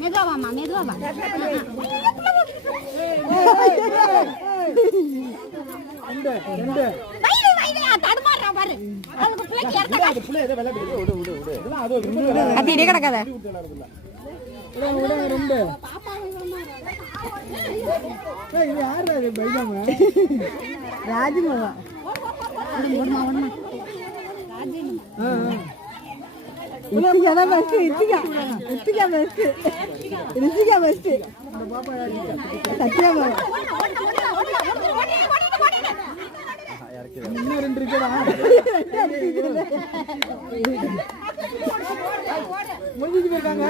மெதுவாமா மெதுவாமா ரெண்டு கிடக்காத ரித்திகா தான் first Ritika Ritika first Ritika first Sathya இன்னும் ரெண்டு முடிஞ்சுட்டு போயிருக்காங்க